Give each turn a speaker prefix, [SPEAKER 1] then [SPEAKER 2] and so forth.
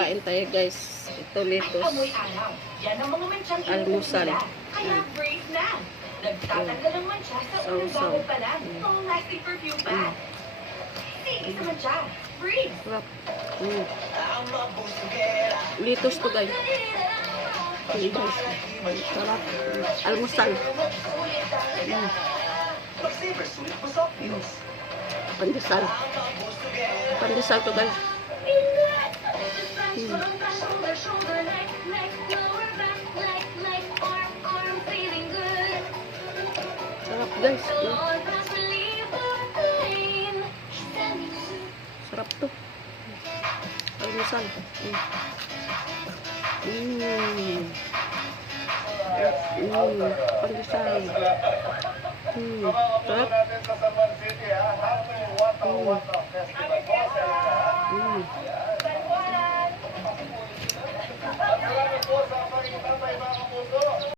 [SPEAKER 1] Kain tayo guys. Ito litos. Almusal.
[SPEAKER 2] Kaya
[SPEAKER 1] Mm.
[SPEAKER 2] brave na. Nagtatanggal ang mansya sa unang bago pa lang.
[SPEAKER 1] Mm.
[SPEAKER 2] Long lasting perfume.
[SPEAKER 1] Mm.
[SPEAKER 2] Siya. Breathe.
[SPEAKER 1] Sarap. Mm. Litos to guys. Sarap. Almusal. Mm. Mm. Pandesal. Pandesal to guys. guys ya. serap tuh kalau hmm. hmm. Hmm. Hmm, serap Hmm. Hmm.